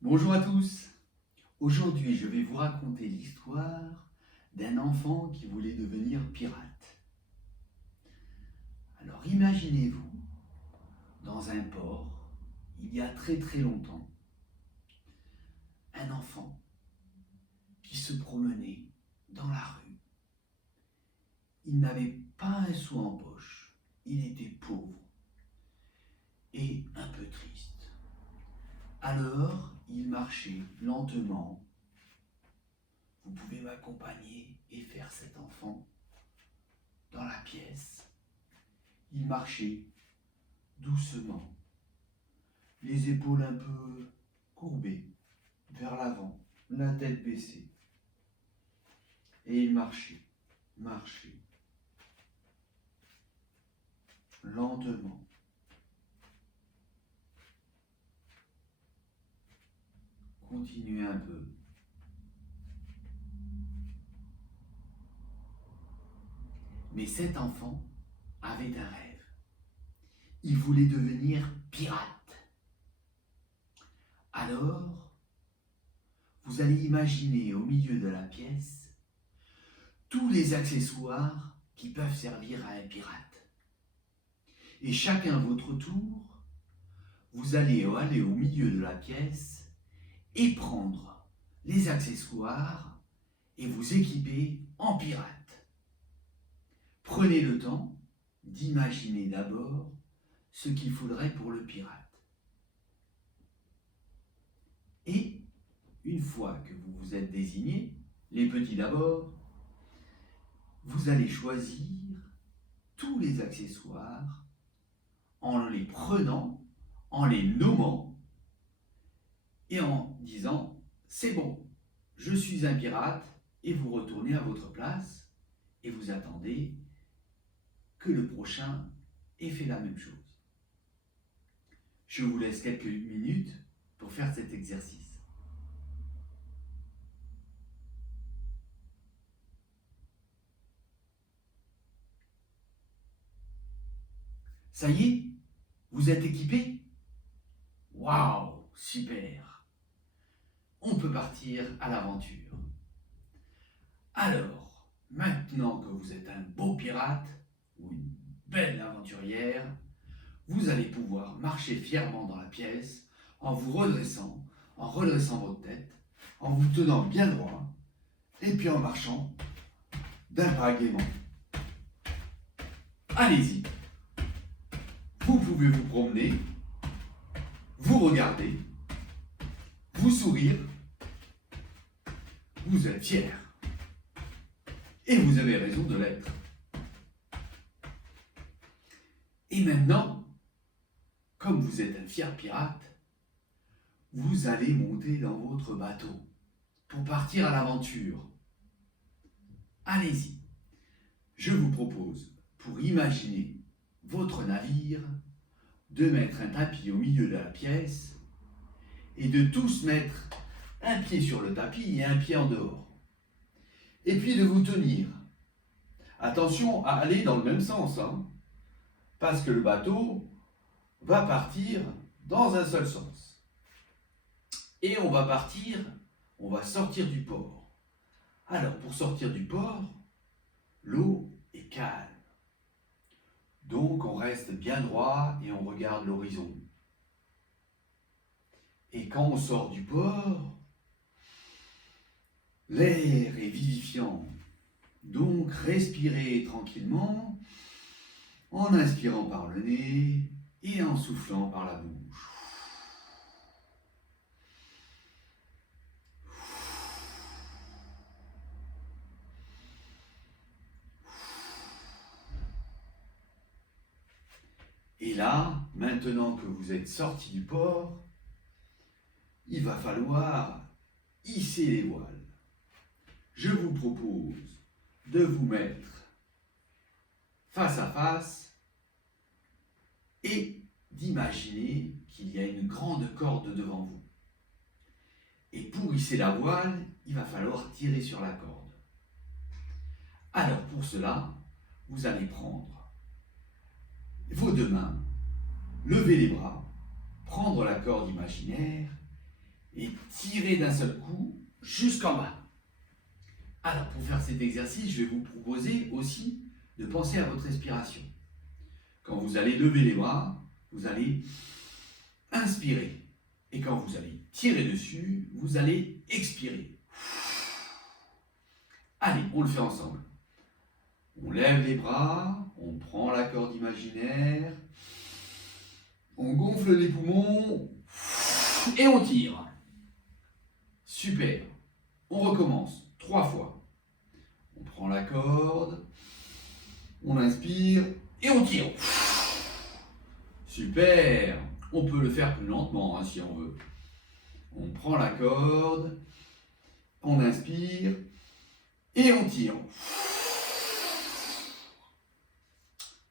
Bonjour à tous. Aujourd'hui, je vais vous raconter l'histoire d'un enfant qui voulait devenir pirate. Alors imaginez-vous, dans un port, il y a très très longtemps, un enfant qui se promenait dans la rue. Il n'avait pas un sou en poche, il était pauvre et un peu triste. Alors, il marchait lentement. Vous pouvez m'accompagner et faire cet enfant dans la pièce. Il marchait doucement, les épaules un peu courbées vers l'avant, la tête baissée. Et il marchait, lentement. Continuez un peu. Mais cet enfant avait un rêve. Il voulait devenir pirate. Alors, vous allez imaginer au milieu de la pièce tous les accessoires qui peuvent servir à un pirate. Et chacun à votre tour, vous allez aller au milieu de la pièce et prendre les accessoires et vous équiper en pirate. Prenez le temps d'imaginer d'abord ce qu'il faudrait pour le pirate. Et une fois que vous vous êtes désigné, les petits d'abord, vous allez choisir tous les accessoires en les prenant, en les nommant et en disant « c'est bon, je suis un pirate » et vous retournez à votre place et vous attendez que le prochain ait fait la même chose. Je vous laisse quelques minutes pour faire cet exercice. Ça y est, vous êtes équipé? Waouh, super! On peut partir à l'aventure. Alors, maintenant que vous êtes un beau pirate ou une belle aventurière, vous allez pouvoir marcher fièrement dans la pièce en vous redressant, en redressant votre tête, en vous tenant bien droit et puis en marchant d'un pas gaiement. Allez-y. Vous pouvez vous promener, vous regarder, vous sourire. Vous êtes fier. Et vous avez raison de l'être. Et maintenant, comme vous êtes un fier pirate, vous allez monter dans votre bateau pour partir à l'aventure. Allez-y. Je vous propose, pour imaginer votre navire, de mettre un tapis au milieu de la pièce et de tous mettre un pied sur le tapis et un pied en dehors. Et puis de vous tenir. Attention à aller dans le même sens, parce que le bateau va partir dans un seul sens. Et on va sortir du port. Alors pour sortir du port, l'eau est calme. Donc on reste bien droit et on regarde l'horizon. Et quand on sort du port, l'air est vivifiant. Donc respirez tranquillement en inspirant par le nez et en soufflant par la bouche. Et là, maintenant que vous êtes sorti du port, il va falloir hisser les voiles. Je vous propose de vous mettre face à face et d'imaginer qu'il y a une grande corde devant vous. Et pour hisser la voile, il va falloir tirer sur la corde. Alors pour cela, vous allez prendre vos deux mains, lever les bras, prendre la corde imaginaire et tirer d'un seul coup jusqu'en bas. Alors, pour faire cet exercice, je vais vous proposer aussi de penser à votre respiration. Quand vous allez lever les bras, vous allez inspirer. Et quand vous allez tirer dessus, vous allez expirer. Allez, on le fait ensemble. On lève les bras, on prend la corde imaginaire, on gonfle les poumons et on tire. Super. On recommence 3 fois. On prend la corde, on inspire et on tire. Super. On peut le faire plus lentement si on veut. On prend la corde, on inspire et on tire.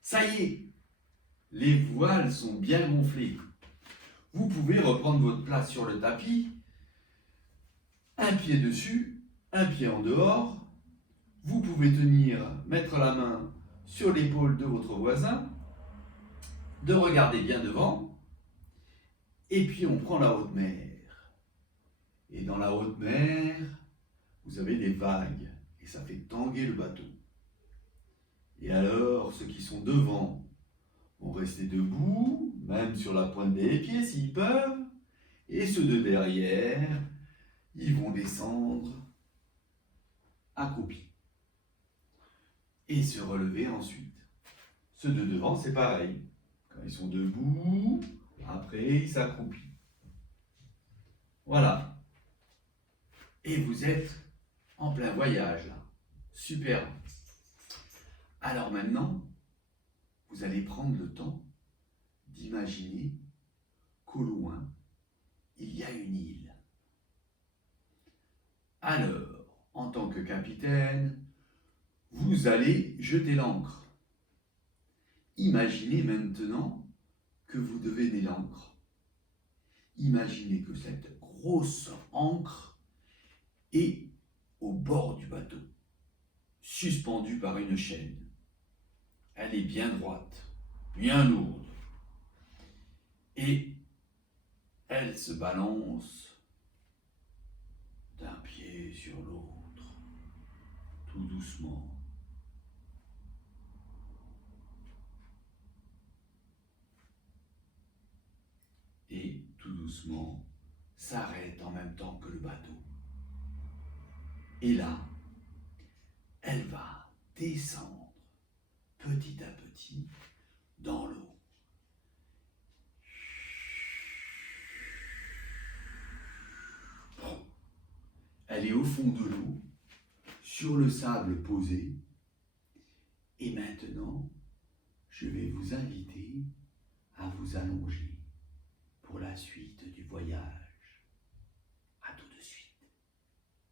Ça y est, les voiles sont bien gonflées. Vous pouvez reprendre votre place sur le tapis, un pied dessus, un pied en dehors. Vous pouvez mettre la main sur l'épaule de votre voisin, de regarder bien devant, et puis on prend la haute mer. Et dans la haute mer, vous avez des vagues, et ça fait tanguer le bateau. Et alors, ceux qui sont devant vont rester debout, même sur la pointe des pieds s'ils peuvent, et ceux de derrière, ils vont descendre accroupis et se relever ensuite. Ceux de devant, c'est pareil. Quand ils sont debout, après ils s'accroupissent. Voilà. Et vous êtes en plein voyage là. Super. Alors maintenant, vous allez prendre le temps d'imaginer qu'au loin, il y a une île. Alors, en tant que capitaine, vous allez jeter l'ancre. Imaginez maintenant que vous devenez l'ancre. Imaginez que cette grosse ancre est au bord du bateau, suspendue par une chaîne. Elle est bien droite, bien lourde. Et elle se balance d'un pied sur l'autre, tout doucement. Et tout doucement s'arrête en même temps que le bateau. Et là, elle va descendre petit à petit dans l'eau. Elle est au fond de l'eau, sur le sable posé. Et maintenant, je vais vous inviter à vous allonger pour la suite du voyage.